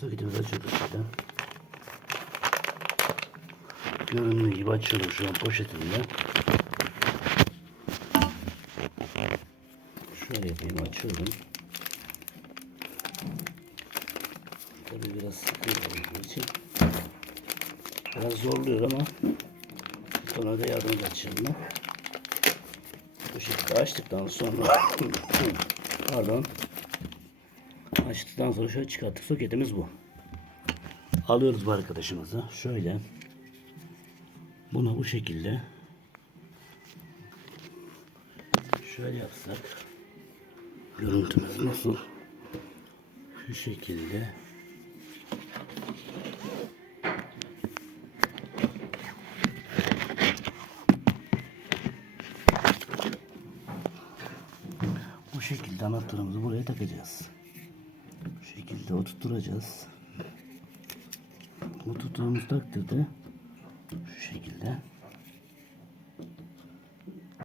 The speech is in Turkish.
Soketimizi açıyoruz şöyle. Göründüğü gibi açıyorum şu an poşetinde. Şöyle yapayım açıyorum. Tabii biraz sıkı için biraz zorluyor ama sonra da yardım açıyorum ben. Bu şekilde açtıktan sonra pardon açtıktan sonra şöyle çıkarttık. Soketimiz bu. Alıyoruz bu arkadaşımızı. Şöyle bunu bu şekilde şöyle yapsak görüntümüz nasıl? Şu şekilde bu şekilde anahtarımızı buraya takacağız. Bu şekilde oturtacağız. Oturttuğumuz takdirde şu şekilde